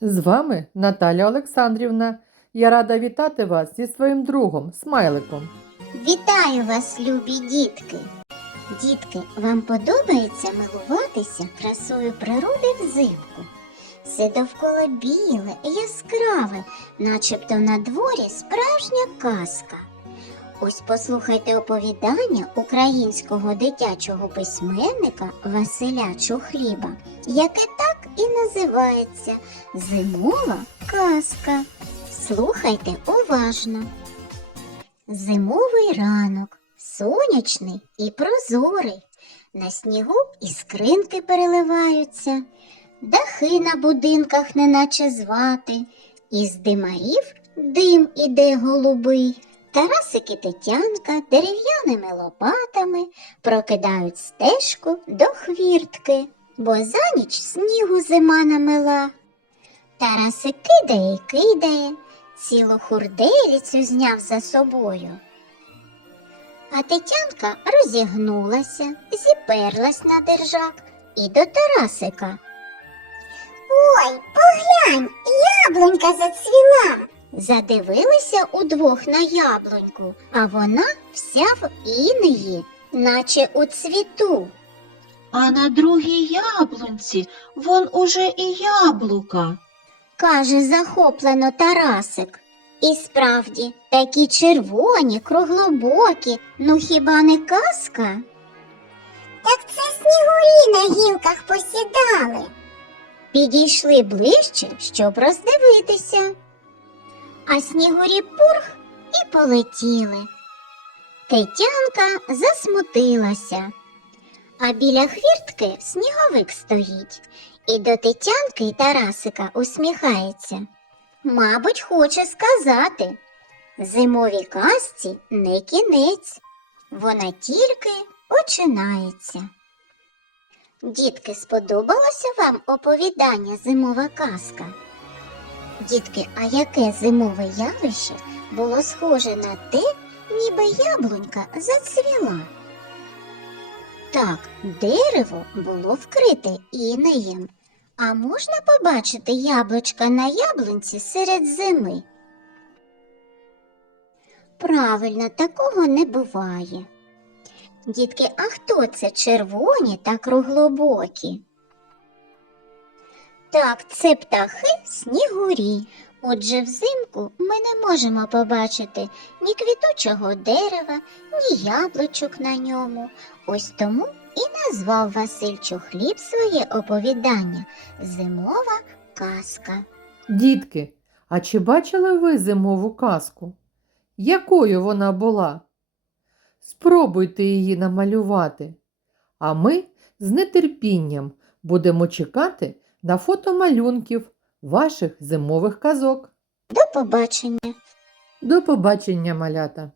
З вами Наталя Олександрівна. Я рада вітати вас зі своїм другом Смайликом. Вітаю вас, любі дітки! Дітки, вам подобається милуватися красою природи взимку? Все довкола біле, яскраве, начебто на дворі справжня казка. Ось послухайте оповідання українського дитячого письменника Василя Чухліба, яке так і називається Зимова казка. Слухайте уважно. Зимовий ранок, сонячний і прозорий. На снігу іскринки переливаються, дахи на будинках неначе звати, із димарів дим іде голубий. Тарасик і Тетянка дерев'яними лопатами прокидають стежку до хвіртки, бо за ніч снігу зима намела. Тарасик кидає й кидає, цілу хурделицю зняв за собою. А Тетянка розігнулася, зіперлась на держак і до Тарасика. Ой, поглянь, яблунька зацвіла. Задивилися удвох на яблуньку, а вона вся в інеї, наче у цвіту. А на другій яблунці вон уже і яблука. каже захоплено Тарасик. І справді, такі червоні, круглобокі, ну хіба не казка? Так це снігурі на гілках посідали. Підійшли ближче, щоб роздивитися. А снігурі пурх і полетіли. Тетянка засмутилася. А біля хвіртки сніговик стоїть і до Тетянки Тарасика усміхається. Мабуть, хоче сказати, зимовій казці не кінець, вона тільки починається. Дітки, сподобалося вам оповідання зимова казка? Дітки, а яке зимове явище було схоже на те, ніби яблунька зацвіла? Так, дерево було вкрите інеєм, а можна побачити яблучка на яблунці серед зими? Правильно, такого не буває. Дітки, а хто це червоні та круглобокі? Так, це птахи снігурі. Отже, взимку ми не можемо побачити ні квітучого дерева, ні яблучок на ньому. Ось тому і назвав Василь Чухліб своє оповідання Зимова казка. Дітки, а чи бачили ви зимову казку? Якою вона була? Спробуйте її намалювати. А ми з нетерпінням будемо чекати на фотомалюнків ваших зимових казок. До побачення! До побачення, малята!